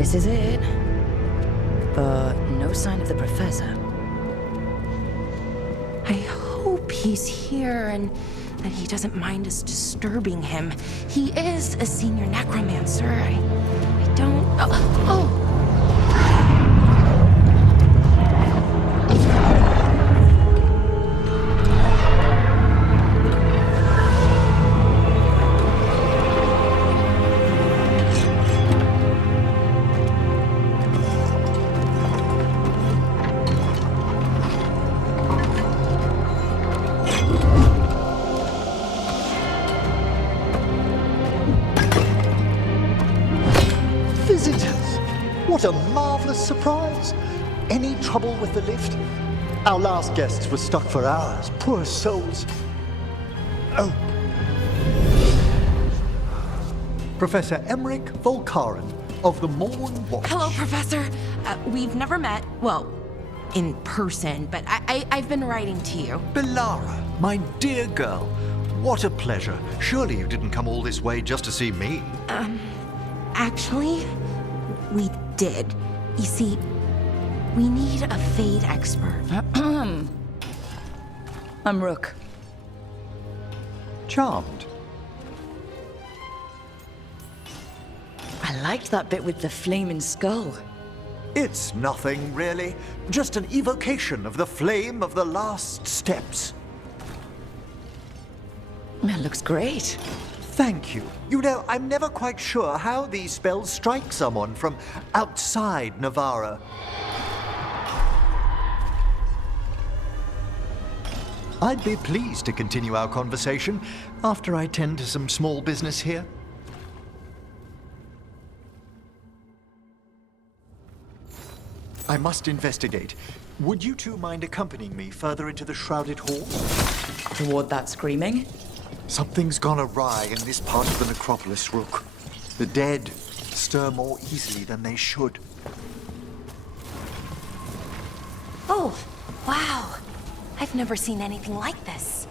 This is it. But no sign of the professor. I hope he's here and that he doesn't mind us disturbing him. He is a senior necromancer. I don't... Oh! Visitors! What a marvelous surprise! Any trouble with the lift? Our last guests were stuck for hours. Poor souls. Oh. Professor Emmrich Volkaren of the Morn Watch. Hello, Professor. We've never met, well, in person, but I've been writing to you. Belara, my dear girl, what a pleasure. Surely you didn't come all this way just to see me. Actually, we did. You see, we need a Fade expert. I'm Rook. Charmed. I liked that bit with the flaming skull. It's nothing, really. Just an evocation of the flame of the last steps. That looks great. Thank you. You know, I'm never quite sure how these spells strike someone from outside Navarra. I'd be pleased to continue our conversation after I tend to some small business here. I must investigate. Would you two mind accompanying me further into the shrouded hall? Toward that screaming? Something's gone awry in this part of the necropolis, Rook. The dead stir more easily than they should. Oh, wow. I've never seen anything like this.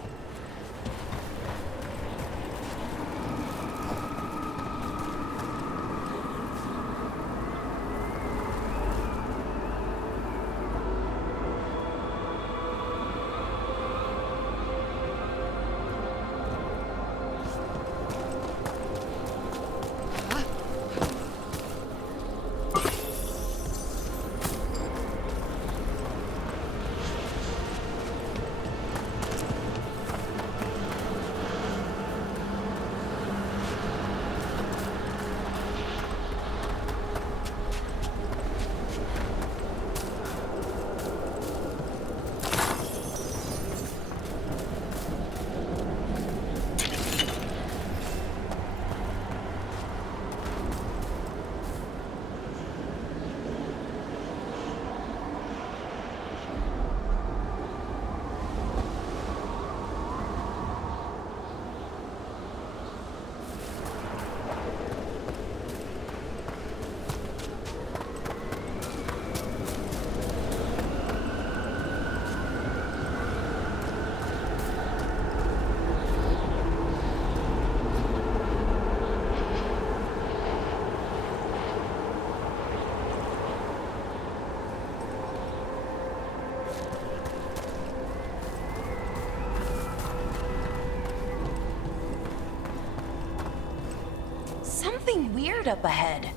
Something weird up ahead.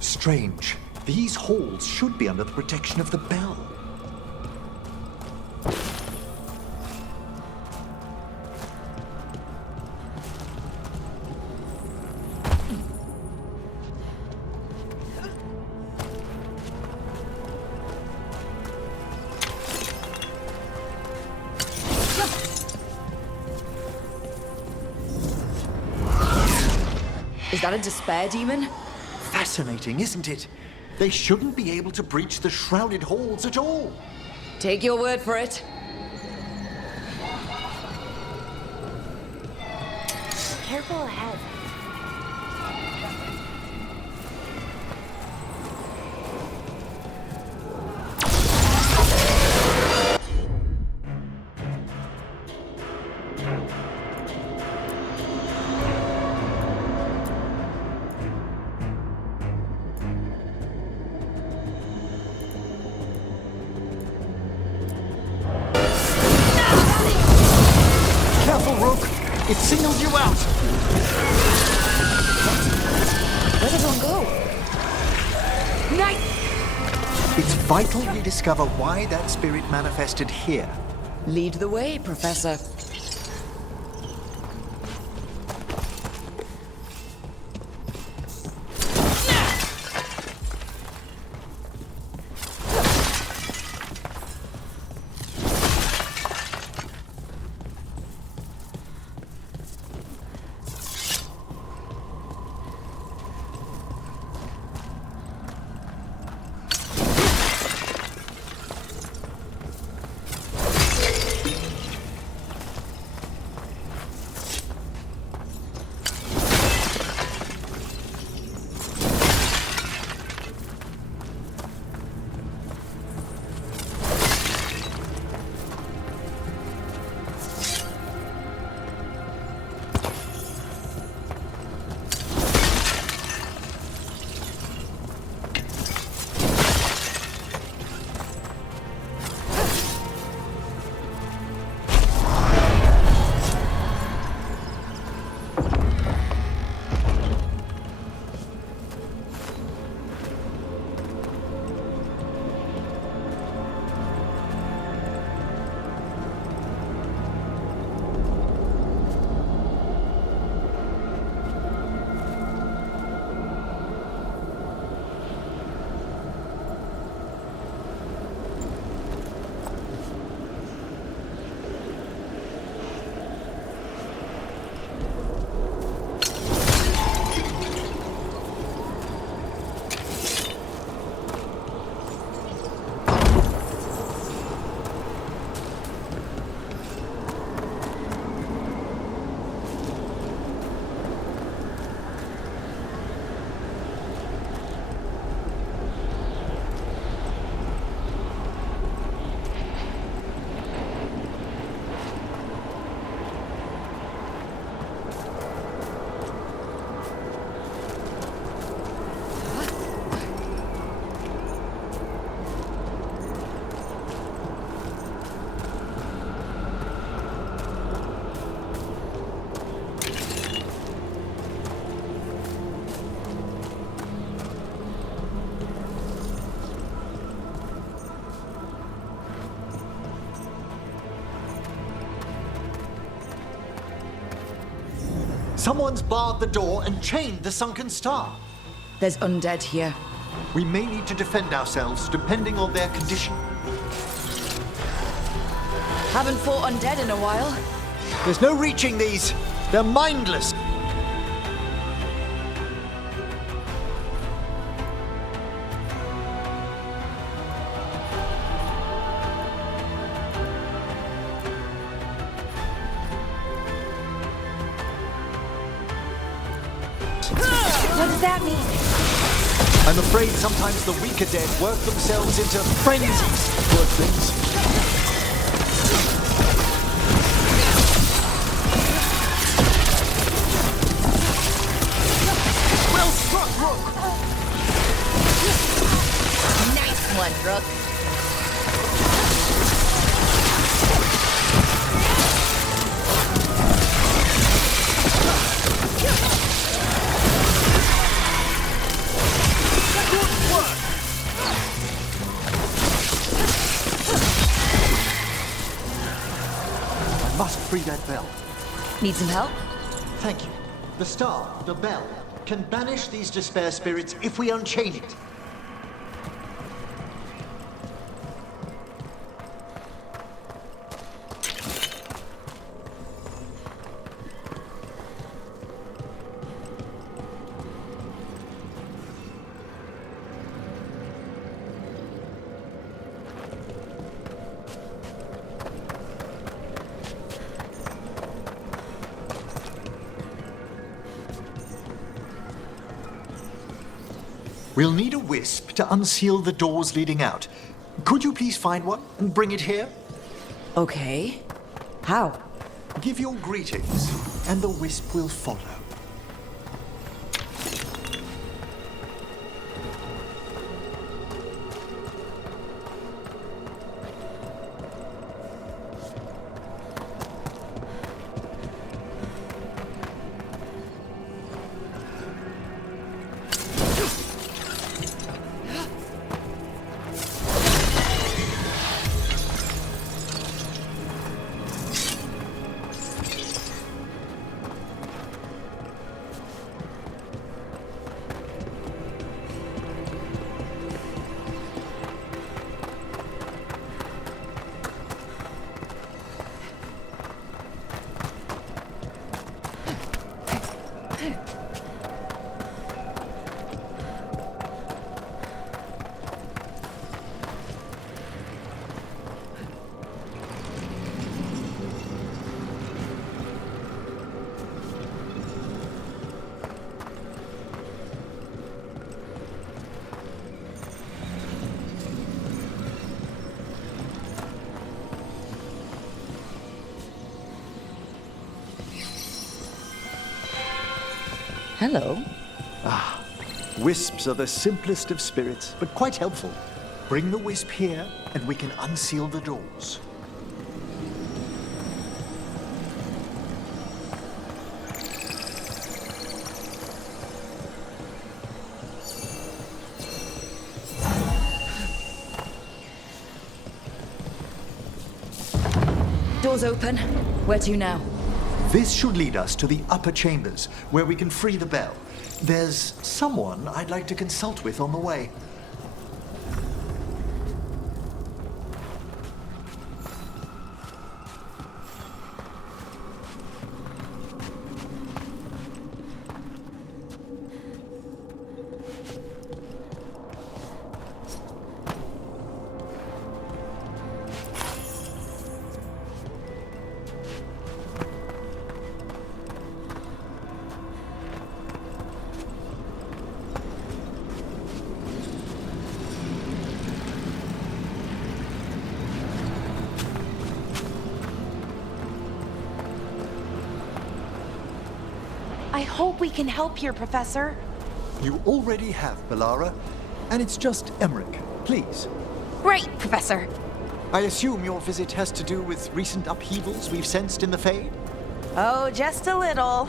Strange. These halls should be under the protection of the bell. Is that a despair demon? Fascinating, isn't it? They shouldn't be able to breach the shrouded halls at all. Take your word for it. Careful ahead. out! Where'd everyone go? Night! It's vital we discover why that spirit manifested here. Lead the way, Professor. Someone's barred the door and chained the sunken star. There's undead here. We may need to defend ourselves depending on their condition. Haven't fought undead in a while. There's no reaching these. They're mindless. What does that mean? I'm afraid sometimes the weaker dead work themselves into frenzies, poor things. Well struck, Rook! Nice one, Rook. Must free that bell. Need some help? Thank you. The star, the bell, can banish these despair spirits if we unchain it. We'll need a wisp to unseal the doors leading out. Could you please find one and bring it here? Okay. How? Give your greetings, and the wisp will follow. Hello. Wisps are the simplest of spirits, but quite helpful. Bring the wisp here, and we can unseal the doors. Doors open. Where to now? This should lead us to the upper chambers, where we can free the bell. There's someone I'd like to consult with on the way. I hope we can help here, Professor. You already have, Bellara, and it's just Emmrich. Please. Great, Professor. I assume your visit has to do with recent upheavals we've sensed in the Fade? Oh, just a little.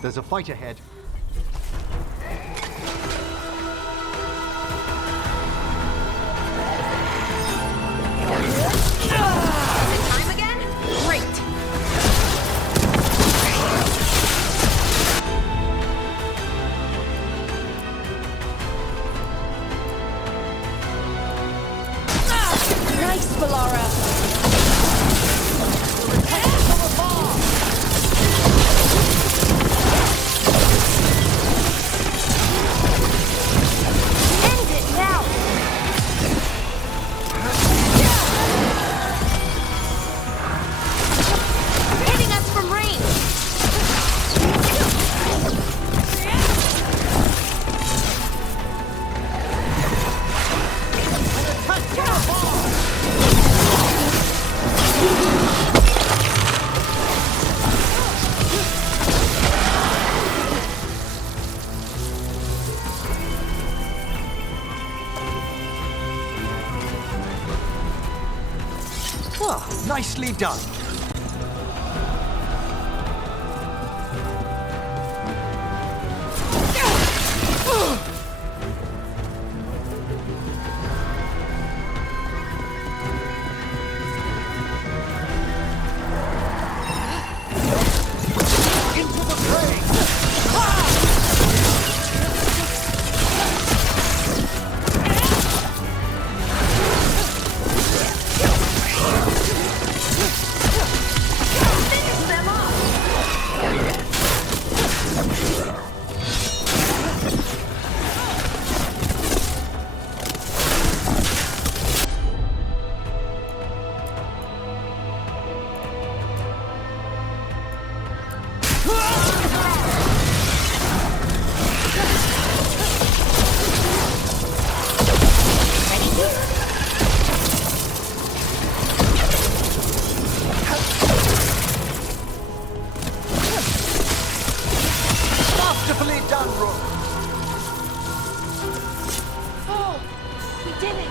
There's a fight ahead. Time again? Great. Nice, Bellara. End it now. Hitting us from range. Ah, nicely done. Into the fray! Finish them off. Masterfully done, Rook. Oh, we did it.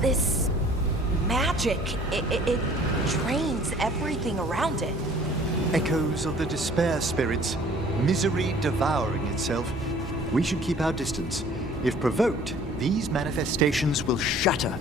This magic, it drains everything around it. Echoes of the despair spirits, misery devouring itself. We should keep our distance. If provoked, these manifestations will shatter.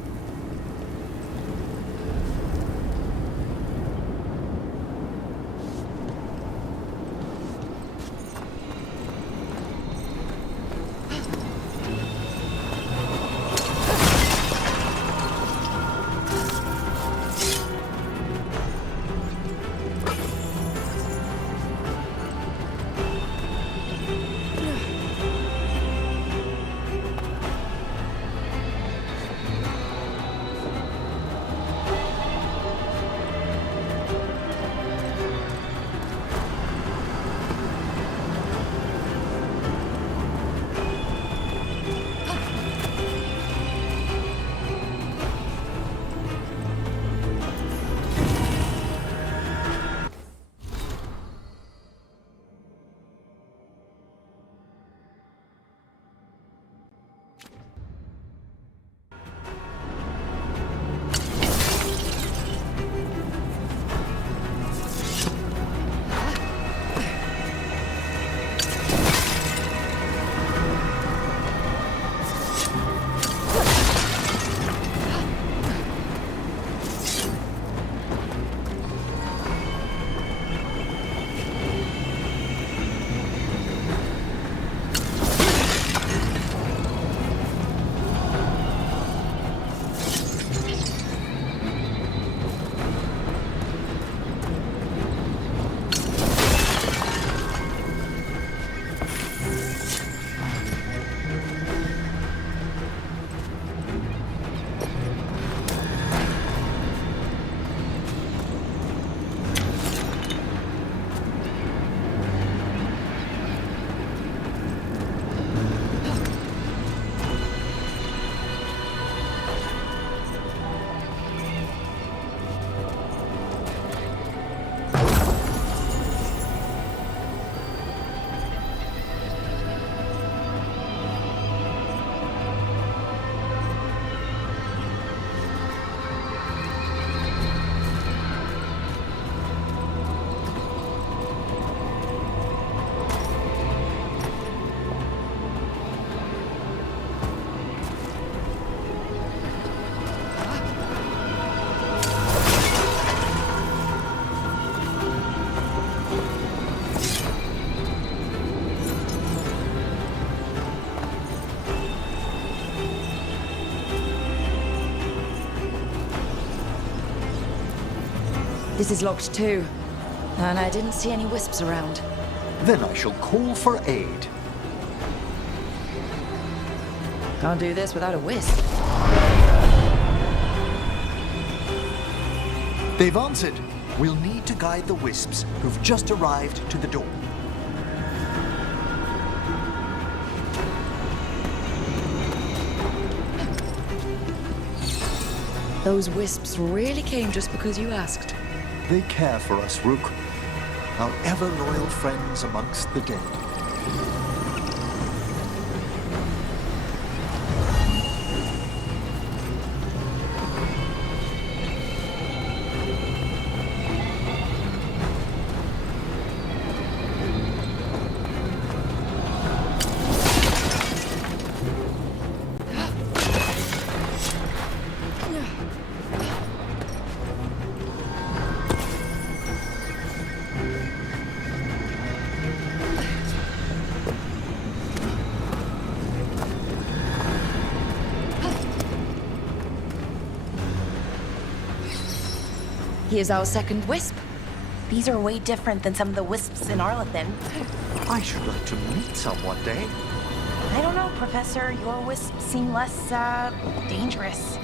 This is locked too. And I didn't see any wisps around. Then I shall call for aid. Can't do this without a wisp. They've answered. We'll need to guide the wisps who've just arrived to the door. Those wisps really came just because you asked. They care for us, Rook. Our ever-loyal friends amongst the dead. Here's our second wisp. These are way different than some of the wisps in Arlathan. I should like to meet some one day. I don't know, Professor. Your wisps seem less, dangerous.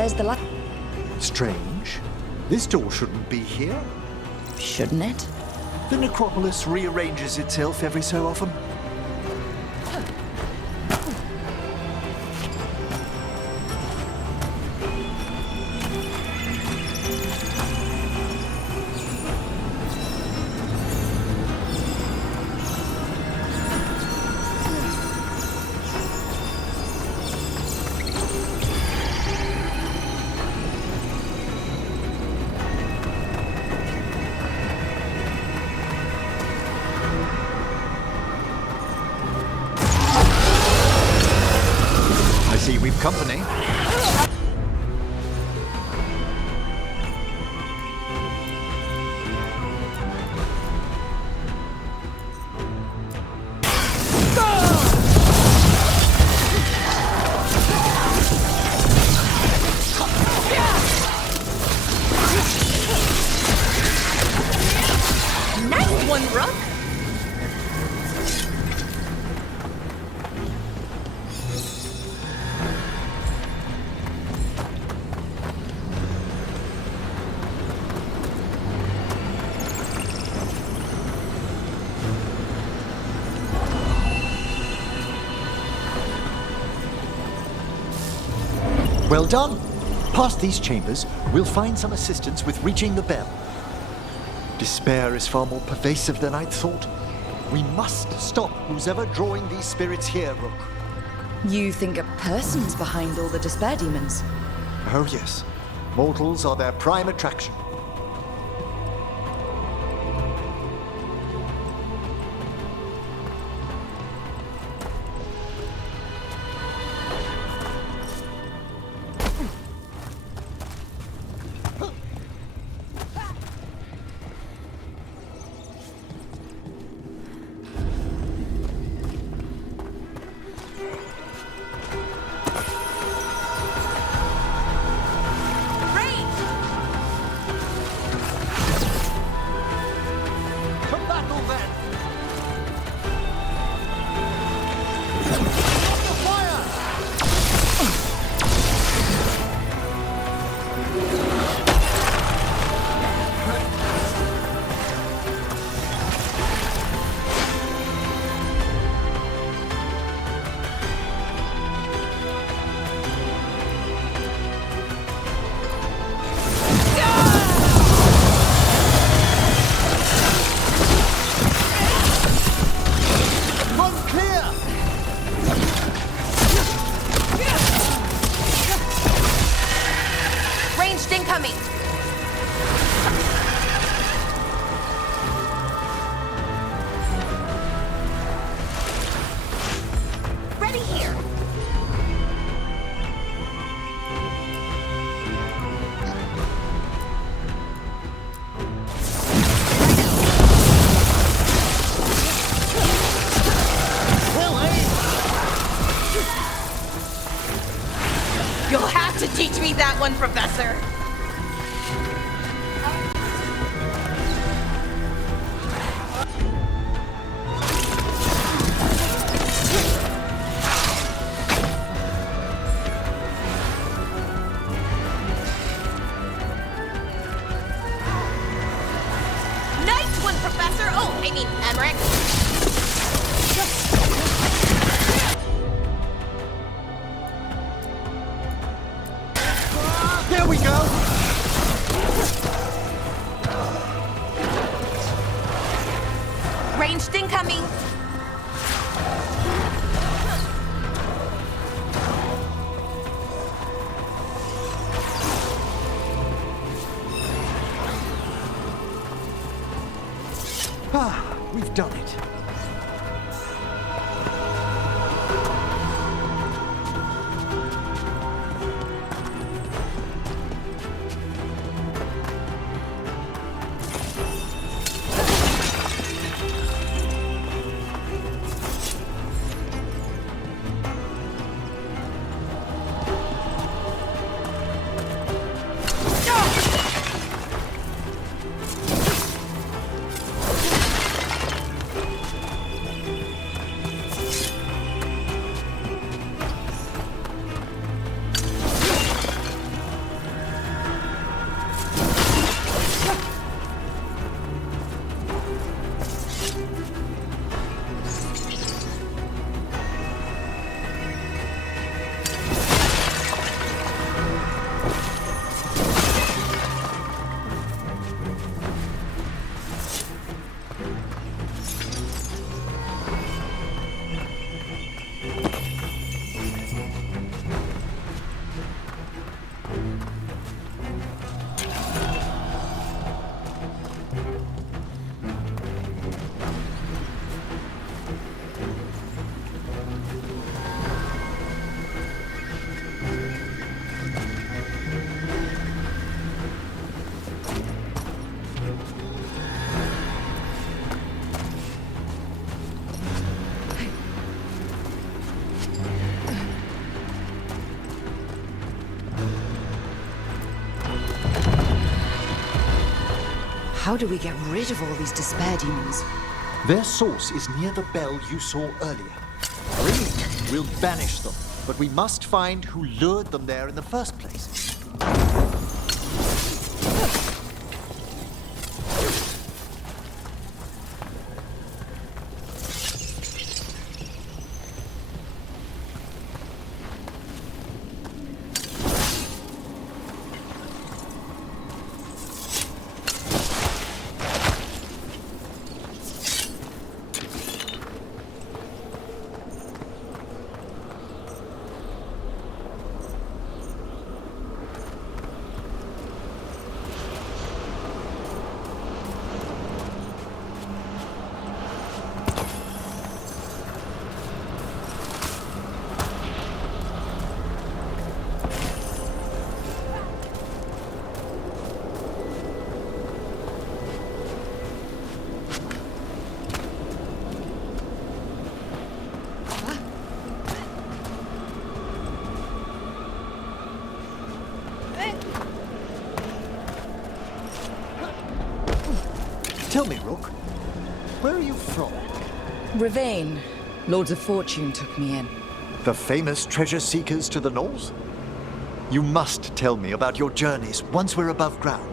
there's the Strange. This door shouldn't be here. Shouldn't it? The necropolis rearranges itself every so often. I see we've company. Nice one, Rook! Well done. Past these chambers, we'll find some assistance with reaching the bell. Despair is far more pervasive than I'd thought. We must stop who's ever drawing these spirits here, Rook. You think a person's behind all the despair demons? Oh yes. Mortals are their prime attraction. You'll have to teach me that one, Professor! Nice one, Professor! Oh, I mean, Emmrich! Here we go! Ranged incoming! Ah, we've done it. How do we get rid of all these despair demons? Their source is near the bell you saw earlier. Hurry, we'll banish them, but we must find who lured them there in the first place. Tell me, Rook, where are you from? Ravane. Lords of Fortune took me in. The famous treasure seekers to the north? You must tell me about your journeys once we're above ground.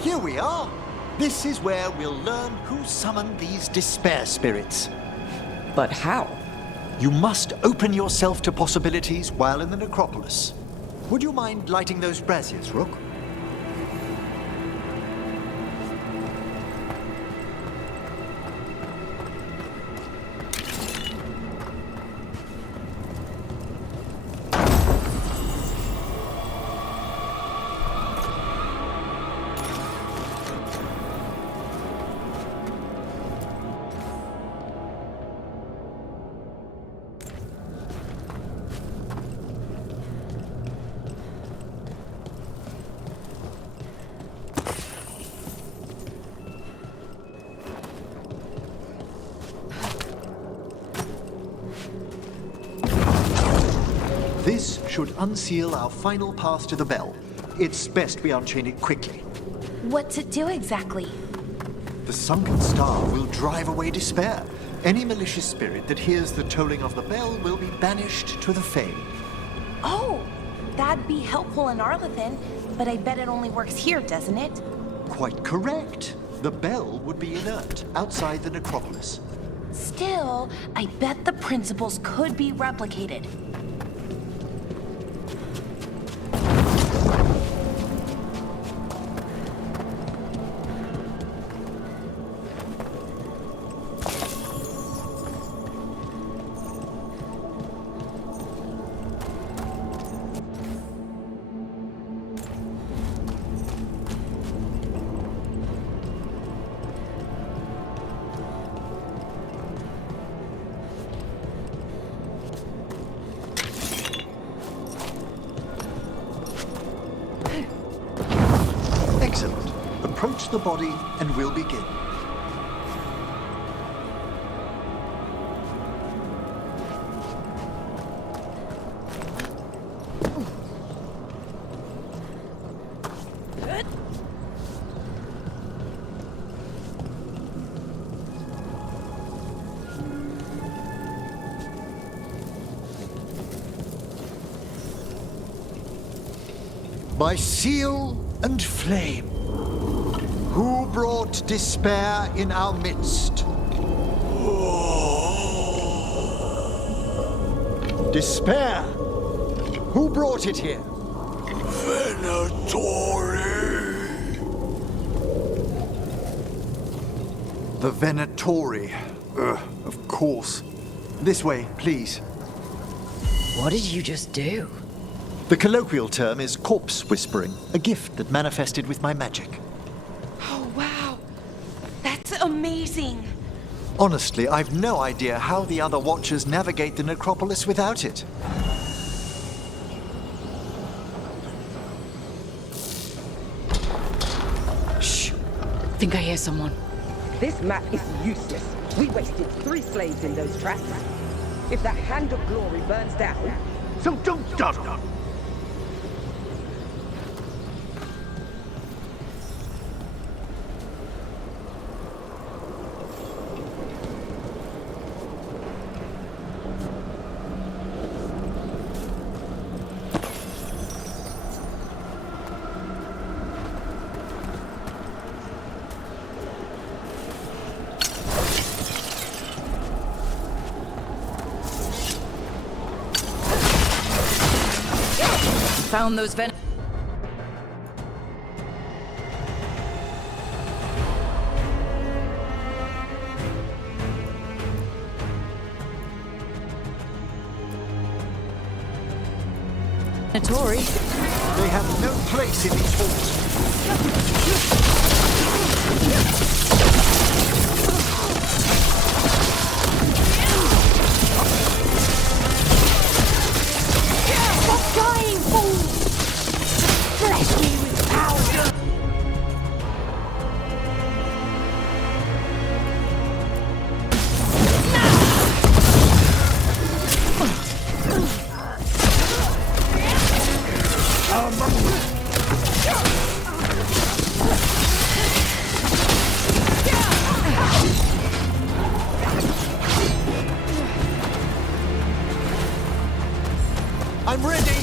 Here we are. This is where we'll learn who summoned these despair spirits. But how? You must open yourself to possibilities while in the necropolis. Would you mind lighting those braziers, Rook? This should unseal our final path to the bell. It's best we unchain it quickly. What's it do exactly? The sunken star will drive away despair. Any malicious spirit that hears the tolling of the bell will be banished to the Fae. Oh, that'd be helpful in Arlethan, but I bet it only works here, doesn't it? Quite correct. The bell would be inert outside the necropolis. Still, I bet the principles could be replicated. Excellent. Approach the body and we'll begin. By seal and flame, who brought despair in our midst? Despair! Who brought it here? Venatori! The Venatori. Of course. This way, please. What did you just do? The colloquial term is corpse whispering, a gift that manifested with my magic. Oh, wow. That's amazing. Honestly, I've no idea how the other Watchers navigate the necropolis without it. Shh. Think I hear someone. This map is useless. We wasted 3 slaves in those traps. If that Hand of Glory burns down, So don't dawdle! Found those Venatori. They have no place in these halls. Stop dying, fool! Bless me with power! I'm ready!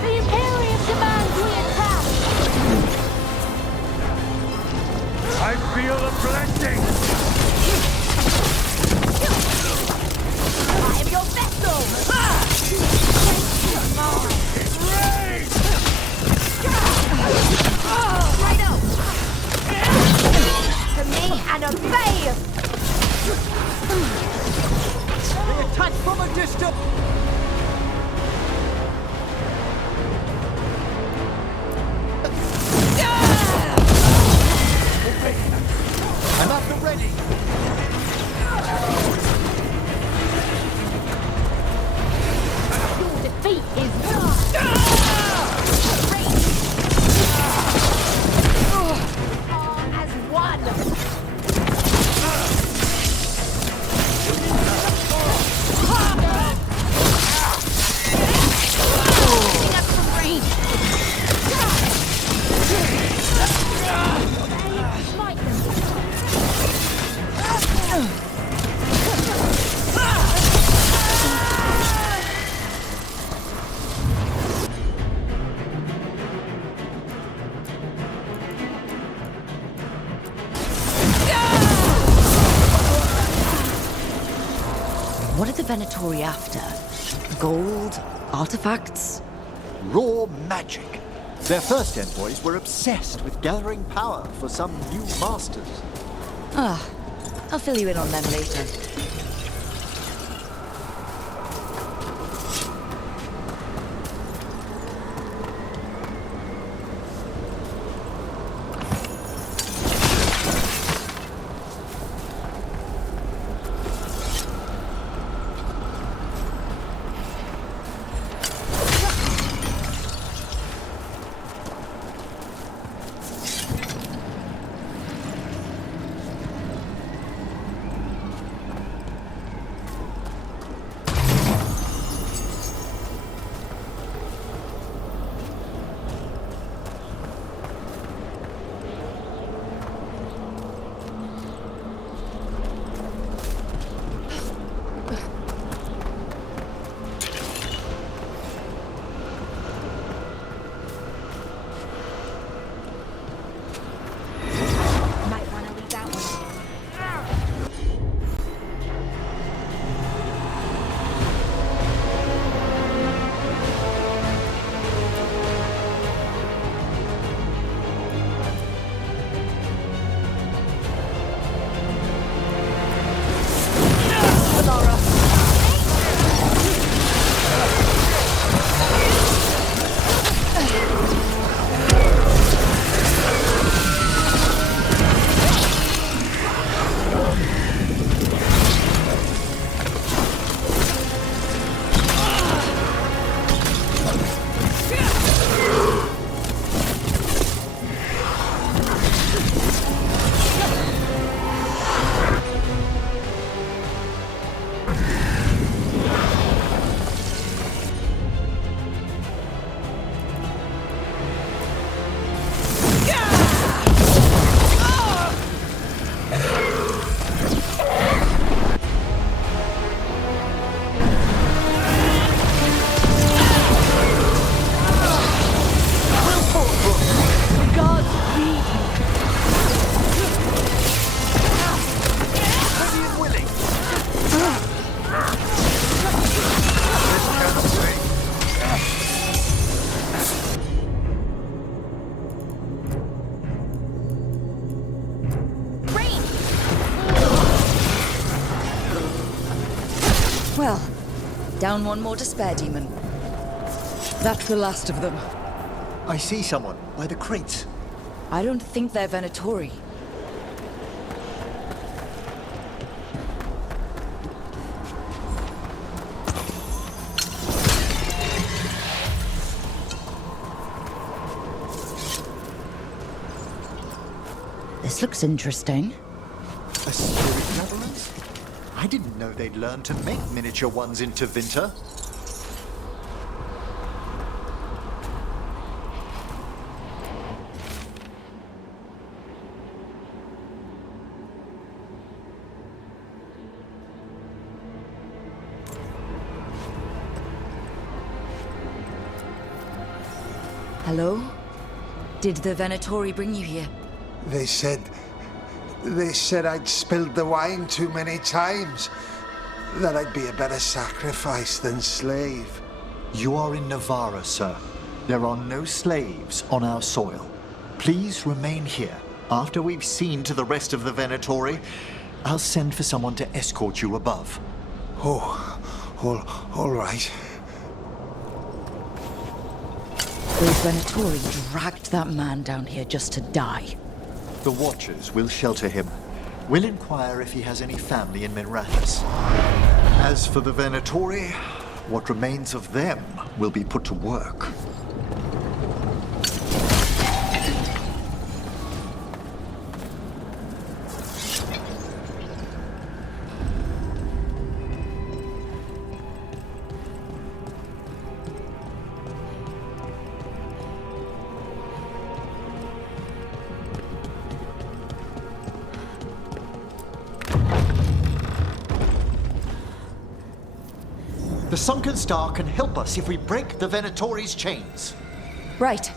The Imperium demands we attack! I feel a blessing! I am your vessel! Right up! To me and obey! They attack from a distance! I'm at the ready! Your defeat is What are the Venatori after? Gold? Artifacts? Raw magic. Their first envoys were obsessed with gathering power for some new masters. Ah, I'll fill you in on them later. Well, down one more to spare, demon. That's the last of them. I see someone by the crates. I don't think they're Venatori. This looks interesting. A spirit labyrinth? I didn't know they'd learned to make miniature ones in Tevinter. Hello? Did the Venatori bring you here? They said I'd spilled the wine too many times. That I'd be a better sacrifice than slave. You are in Navarra, sir. There are no slaves on our soil. Please remain here. After we've seen to the rest of the Venatori, I'll send for someone to escort you above. All right. Those Venatori dragged that man down here just to die. The Watchers will shelter him. We'll inquire if he has any family in Minrathous. As for the Venatori, what remains of them will be put to work. The Sunken Star can help us if we break the Venatori's chains. Right.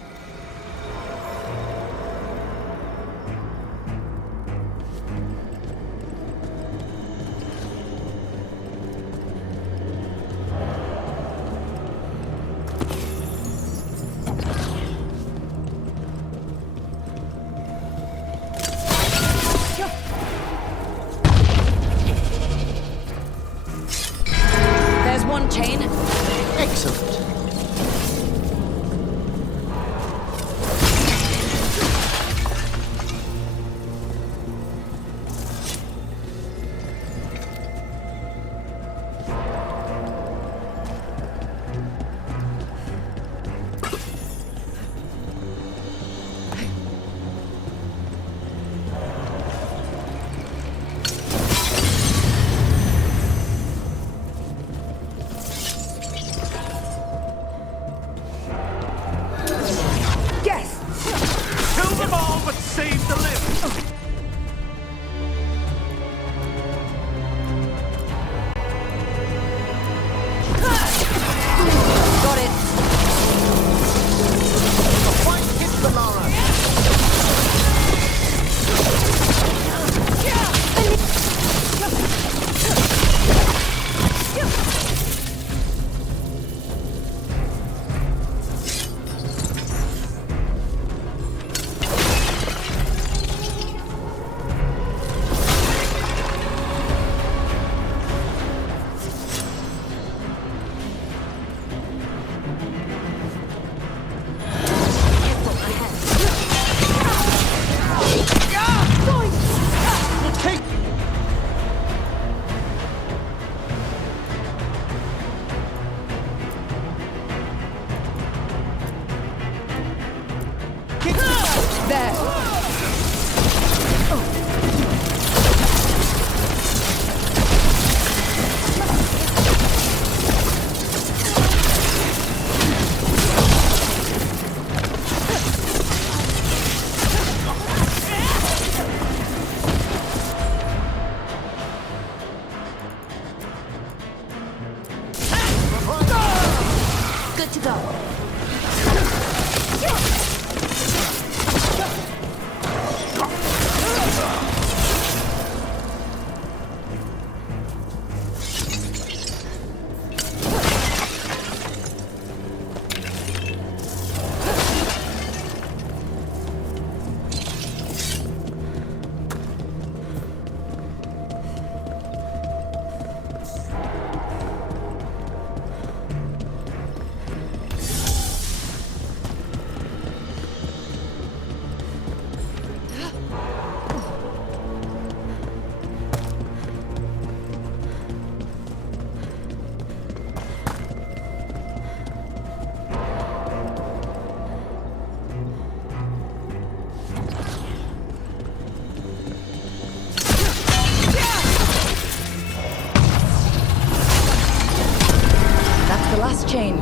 chain.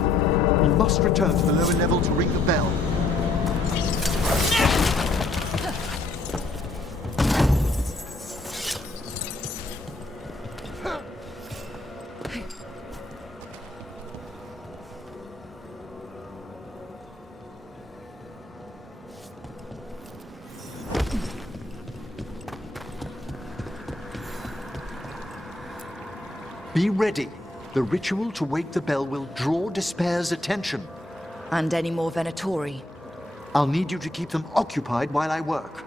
We must return to the lower level to ring the bell. Be ready. The ritual to wake the bell will draw Despair's attention. And any more Venatori. I'll need you to keep them occupied while I work.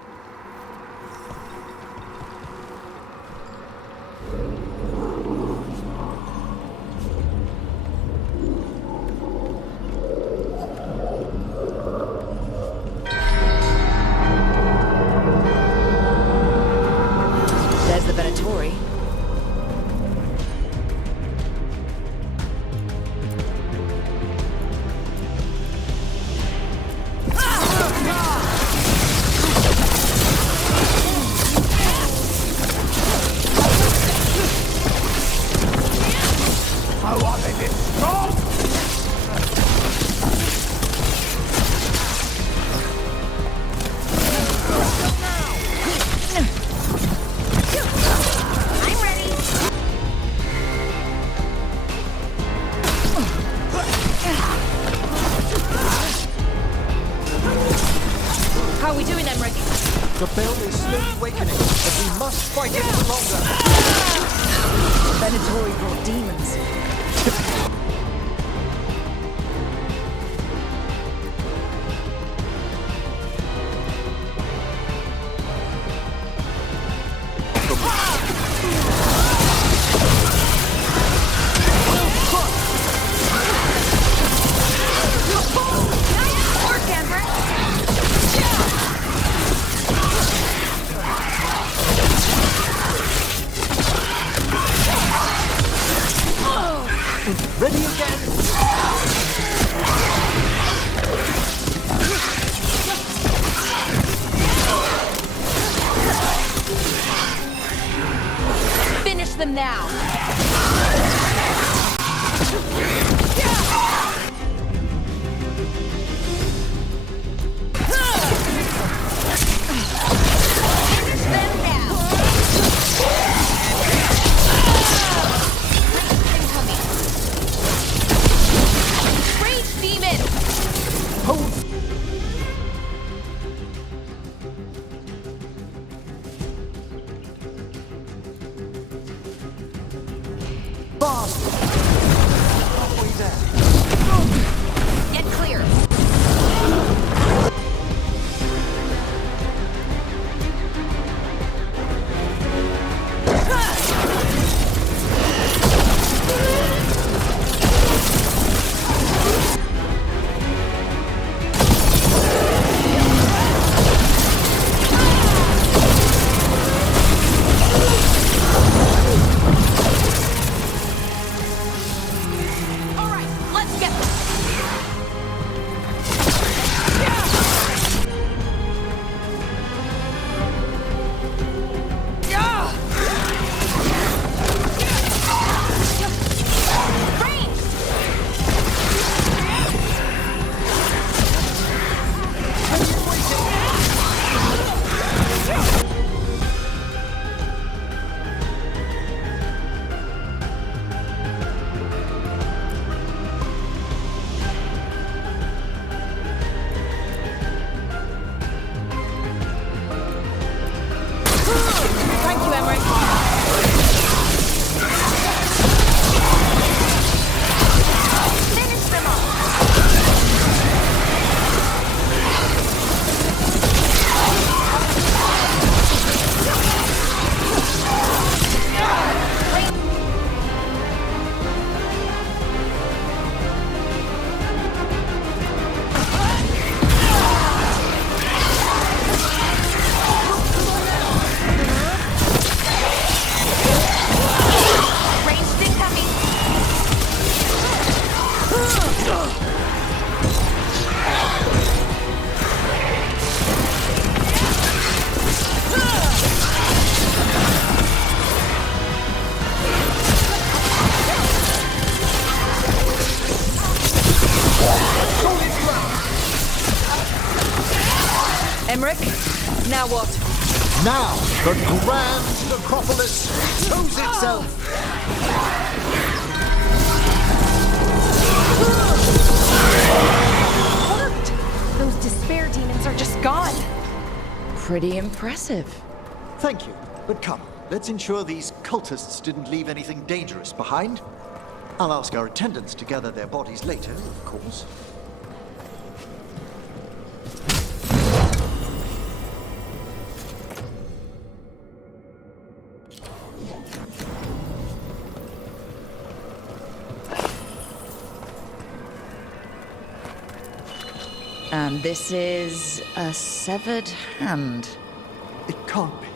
There's the Venatori. How are we doing, Emmrich? The bell is slowly awakening, but we must fight it for longer. Venatori brought demons. Ready again! Finish them now! Fast! Halfway there. Get clear! Now what? Now, the grand necropolis shows itself! Worked! Those despair demons are just gone. Pretty impressive. Thank you, but come, let's ensure these cultists didn't leave anything dangerous behind. I'll ask our attendants to gather their bodies later, of course. And this is a severed hand. It can't be.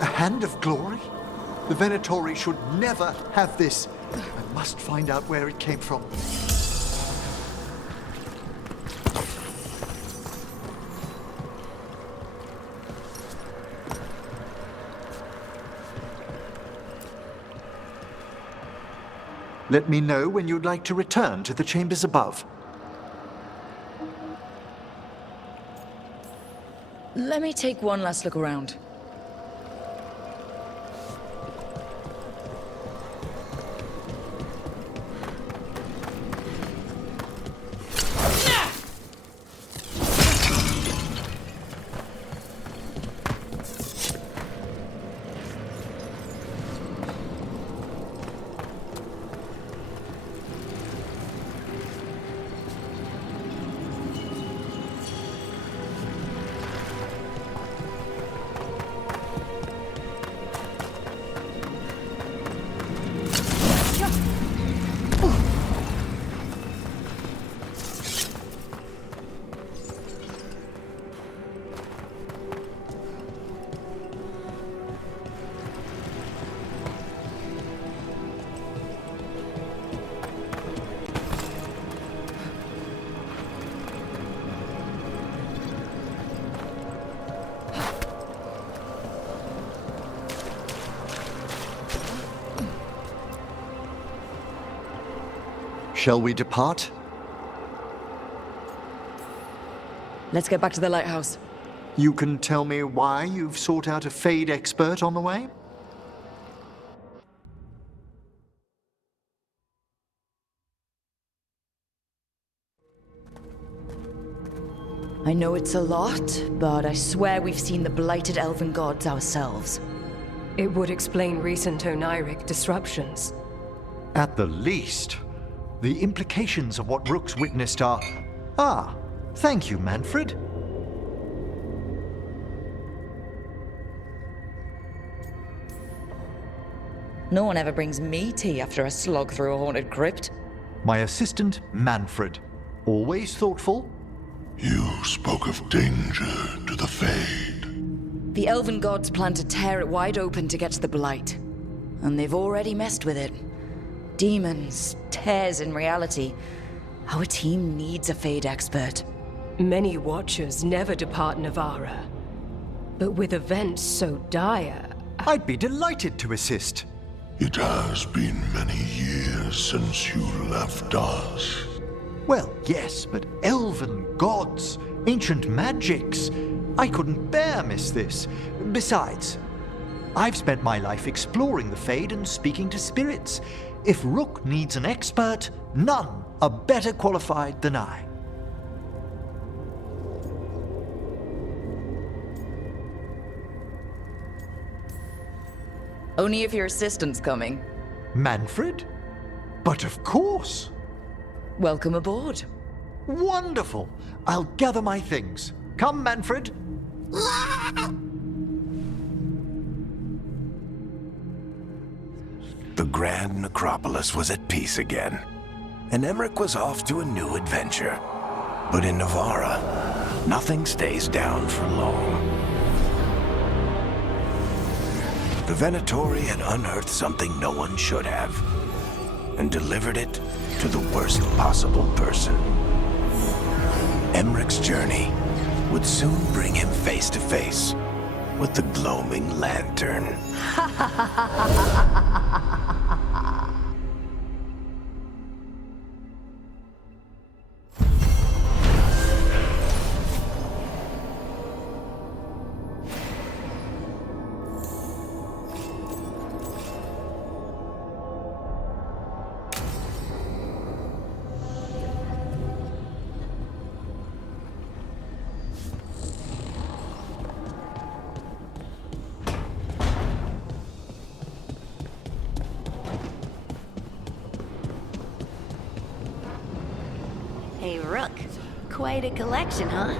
A hand of glory? The Venatori should never have this. I must find out where it came from. Let me know when you'd like to return to the chambers above. Let me take one last look around. Shall we depart? Let's get back to the lighthouse. You can tell me why you've sought out a Fade expert on the way? I know it's a lot, but I swear we've seen the blighted elven gods ourselves. It would explain recent Oniric disruptions. At the least. The implications of what Rook's witnessed are... Ah, thank you, Manfred. No one ever brings me tea after a slog through a haunted crypt. My assistant, Manfred. Always thoughtful. You spoke of danger to the Fade. The elven gods plan to tear it wide open to get to the blight. And they've already messed with it. Demons, tears in reality. Our team needs a Fade expert. Many Watchers never depart Navarra. But with events so dire... I'd be delighted to assist. It has been many years since you left us. Well, yes, but elven gods, ancient magics. I couldn't bear miss this. Besides, I've spent my life exploring the Fade and speaking to spirits. If Rook needs an expert, none are better qualified than I. Only if your assistant's coming. Manfred? But of course. Welcome aboard. Wonderful. I'll gather my things. Come, Manfred. The Grand Necropolis was at peace again, and Emmrich was off to a new adventure. But in Navarra, nothing stays down for long. The Venatori had unearthed something no one should have, and delivered it to the worst possible person. Emmrich's journey would soon bring him face to face with the gloaming lantern. Rook. Quite a collection, huh?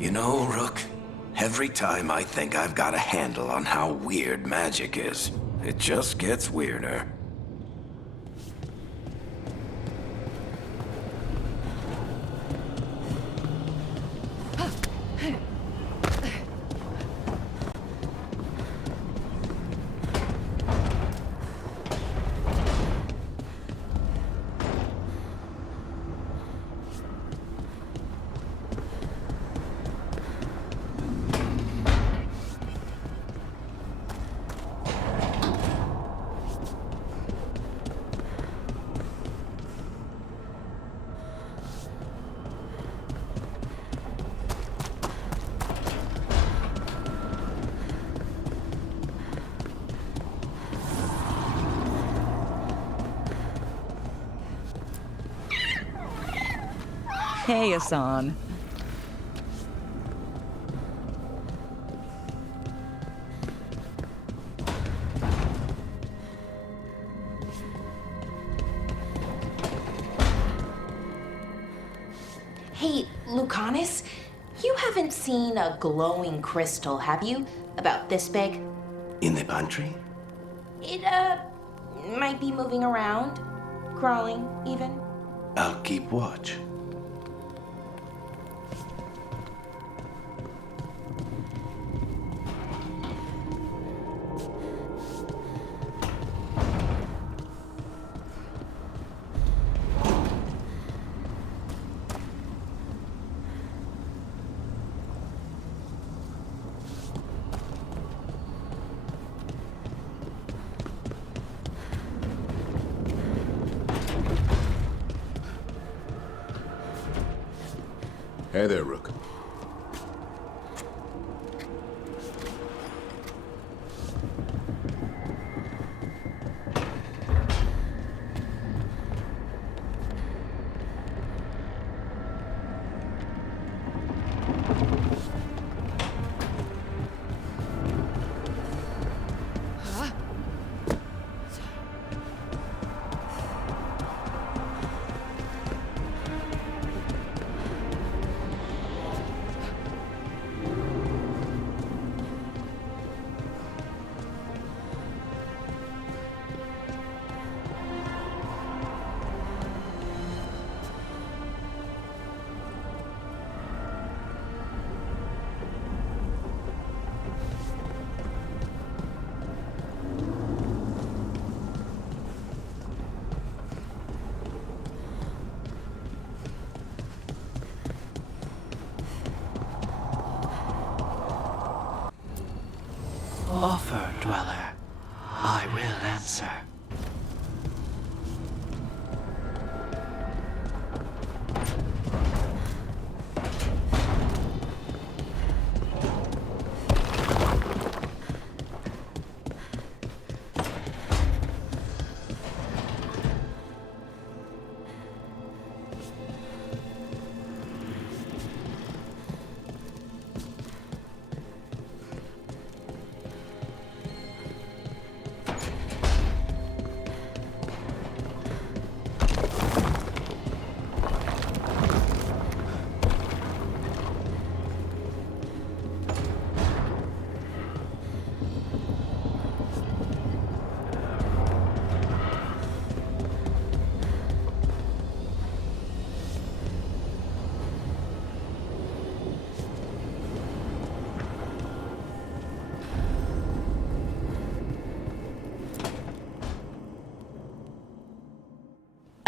You know, Rook, every time I think I've got a handle on how weird magic is, it just gets weirder. Hey, Asan. Hey, Lucanus, you haven't seen a glowing crystal, have you? About this big? In the pantry? It, might be moving around. Crawling, even. I'll keep watch. Hey there, Rook. Offer, Dweller. I will answer.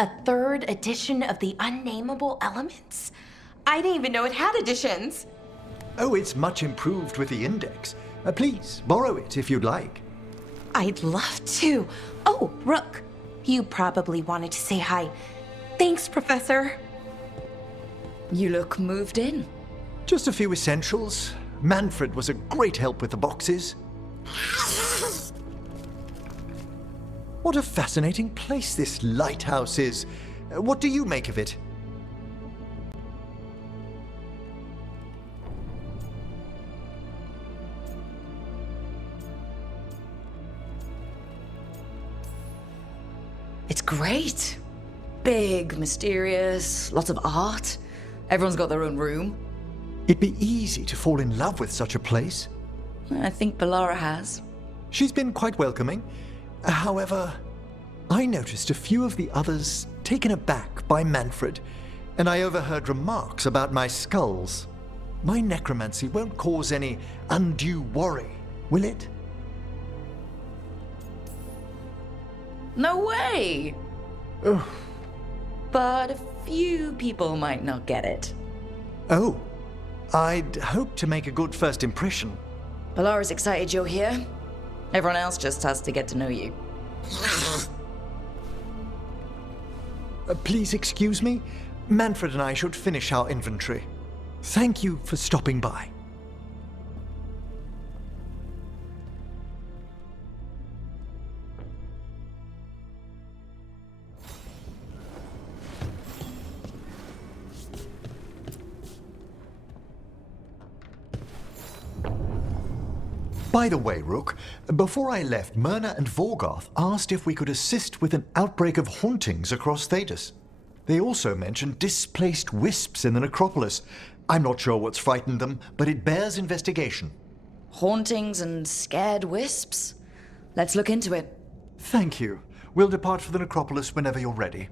A third edition of the Unnameable Elements? I didn't even know it had editions. Oh, it's much improved with the index. Please, borrow it if you'd like. I'd love to. Oh, Rook, you probably wanted to say hi. Thanks, Professor. You look moved in. Just a few essentials. Manfred was a great help with the boxes. What a fascinating place this lighthouse is. What do you make of it? It's great. Big, mysterious, lots of art. Everyone's got their own room. It'd be easy to fall in love with such a place. I think Bellara has. She's been quite welcoming. However, I noticed a few of the others taken aback by Manfred, and I overheard remarks about my skulls. My necromancy won't cause any undue worry, will it? No way! Oh. But a few people might not get it. Oh, I'd hope to make a good first impression. Bellara's excited you're here. Everyone else just has to get to know you. Please excuse me. Manfred and I should finish our inventory. Thank you for stopping by. By the way, Rook, before I left, Myrna and Veilguard asked if we could assist with an outbreak of hauntings across Thedas. They also mentioned displaced wisps in the necropolis. I'm not sure what's frightened them, but it bears investigation. Hauntings and scared wisps? Let's look into it. Thank you. We'll depart for the necropolis whenever you're ready.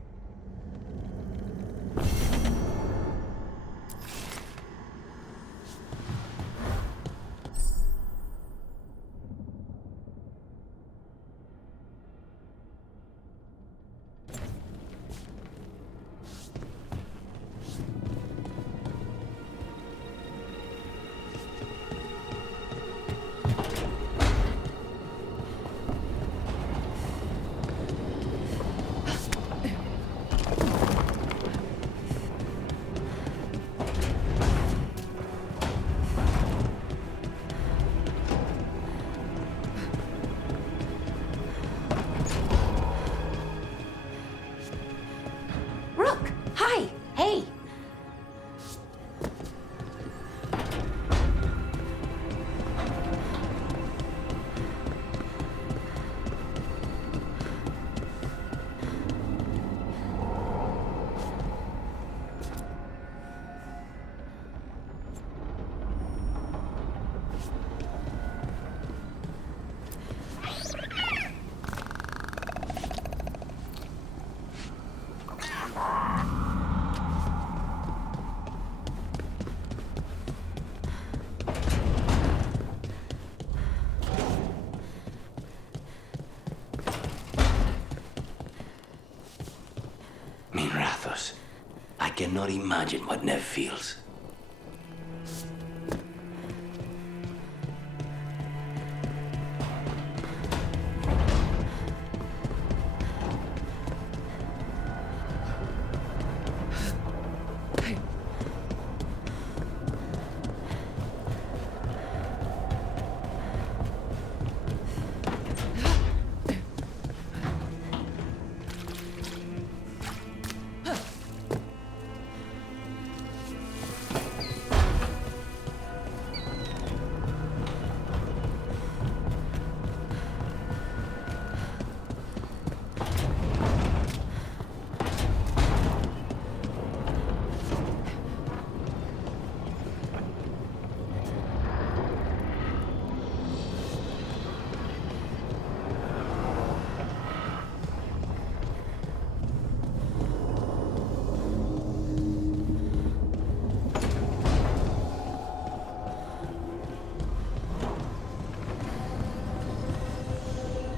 I cannot imagine what Nev feels.